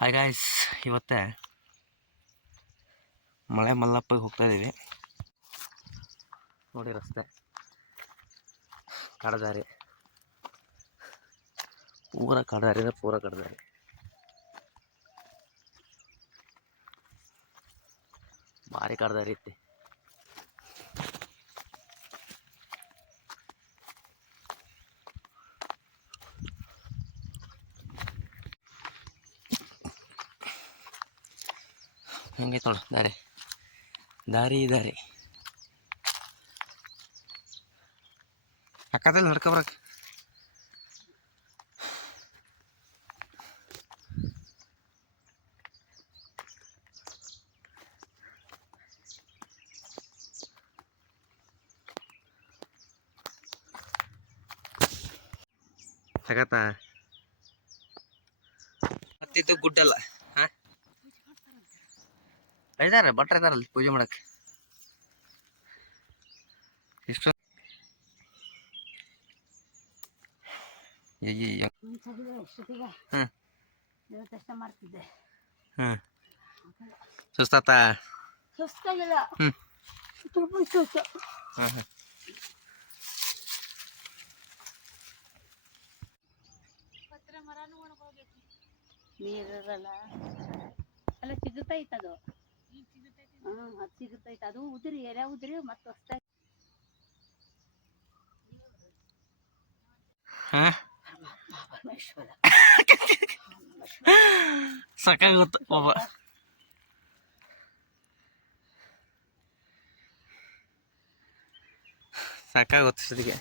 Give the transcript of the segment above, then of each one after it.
Hi guys, ಇವತ್ತೇ ಮಳೆ ಮಲ್ಲಪ್ಪಗೆ ಹೋಗ್ತಾ ಇದ್ದೀವಿ. ನೋಡಿ ರಸ್ತೆ ಕಾಡದಾರಿ, ಪೂರ ಕಾಡದಾರಿ ಅಂದರೆ ಪೂರ ಕಾಡದಾರಿ. ಭಾರಿ ಕಾಡದಾರಿ ಐತಿ. ಹೆಂಗೈತೆ ನೋಡು ದಾರಿ ಅಕ್ಕದಲ್ಲಿ ನಡ್ಕೊಬರಕ್ಕೆ. ಸಗತ್ತಾ ಮತ್ತಿದ್ದು ಗುಡ್ಡಲ್ಲ. ಹಾಂ, ಇದಾರೆ ಭಟ್ರು ಇದಾರಲ್ಲಿ ಪೂಜೆ ಮಾಡಕ್ಕೆ. ಇಷ್ಟು ಸುಸ್ತಾತ. ನೀರಲ್ಲ ಅಲ್ಲ ಸಿಗುತ್ತೈತೆ ಅದು. ಅದು ಸಿಗುತ್ತೈತೆ. ಅದು ಉದುರಿ ಎಲೆ ಉದುರಿ ಮತ್ತೆ ಹೊಸ್ದಾಗಿ ಸಾಕಾಗುತ್ತೆ ಒಬ್ಬ. ಸಾಕಾಗುತ್ತೆ ಸದಿಗೆ.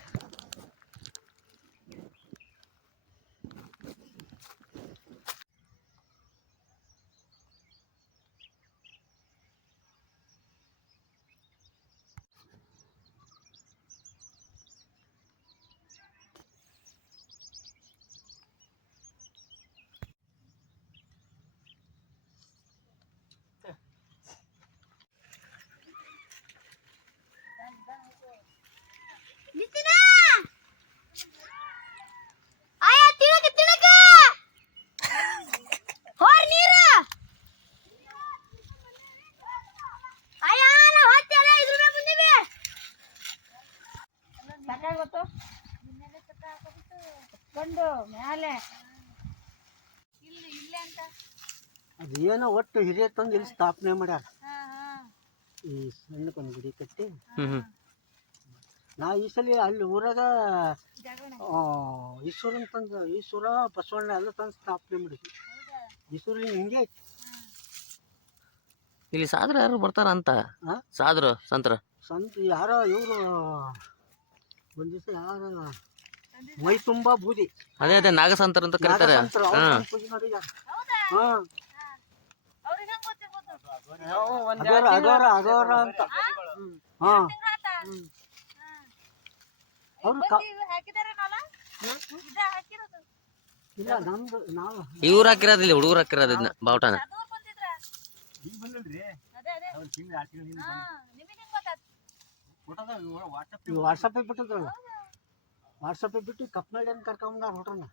ಅದೇನೋ ಒಟ್ಟು ಹಿರಿಯ ತಂದು ಇಲ್ಲಿ ಸ್ಥಾಪನೆ ಮಾಡ್ಯಾರ. ಈ ಸಣ್ಣಕೊಂದು ಗುಡಿ ಕಟ್ಟಿ ನಾ ಈ ಸಲ ಅಲ್ಲಿ ಊರಾಗ ಈಶ್ವರ ಬಸವಣ್ಣ ಎಲ್ಲ ತಂದು ಸ್ಥಾಪನೆ ಮಾಡಿದ್ವಿ. ಈಶ್ವರ ಹಿಂಗೆ ಐತಿ. ಇಲ್ಲಿ ಸಾದ್ರ ಯಾರು ಬರ್ತಾರ ಅಂತ ಸಾದ್ರು ಸಂತರ ಯಾರೋ ಇವರು ಒಂದ್ ದಿವಸ ಯಾರ ಮೈ ತುಂಬಾ ಬೂದಿ ಅದೇ ನಾಗಸಂತರ ಅಂತ ಕರೀತಾರೆ. ಅಗೋರ ಅಂತ. ಇಲ್ಲ ನಮ್ದು ನಾವು ಇವ್ರು ಹಾಕಿರೋದಿಲ್ಲ, ಹುಡುಗರು ಹಾಕಿರೋದು ಇದನ್ನ ಬಾವುಟನ. ವಾಟ್ಸಪ್ ಬಿಟ್ಟಿದ್ರಲ್ಲ, ವಾಟ್ಸಪ್ ಬಿಟ್ಟು ಕಪ್ನಳ್ಳಿ ಅಂತ ಕರ್ಕೊಂಬಂದಾರ ಹೊಟ್ರನ್ನ.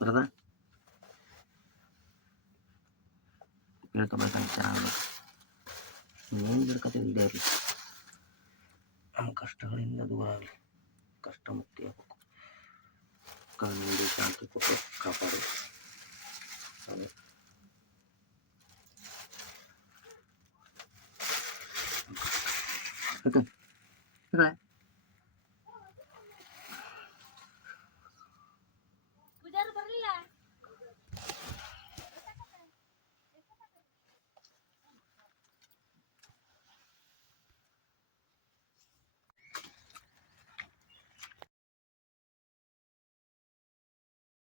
ಬರದ ಹೇಳ್ಕೊಬೇಕಾಗಿ ಚೆನ್ನಾಗಬೇಕು. ಏನು ಬಿಡ್ಕೊತೀವಿ ಇಲ್ಲೇ ಇರಲಿ, ನಮ್ಮ ಕಷ್ಟಗಳಿಂದ ದೂರ ಆಗಲಿ, ಕಷ್ಟ ಮುಕ್ತಿ ಆಗಬೇಕು. ಕಣ್ಣಿಂದ ಶಾಂತಿ ಕೊಟ್ಟು ಕಾಪಾಡಿ. ಅದೇ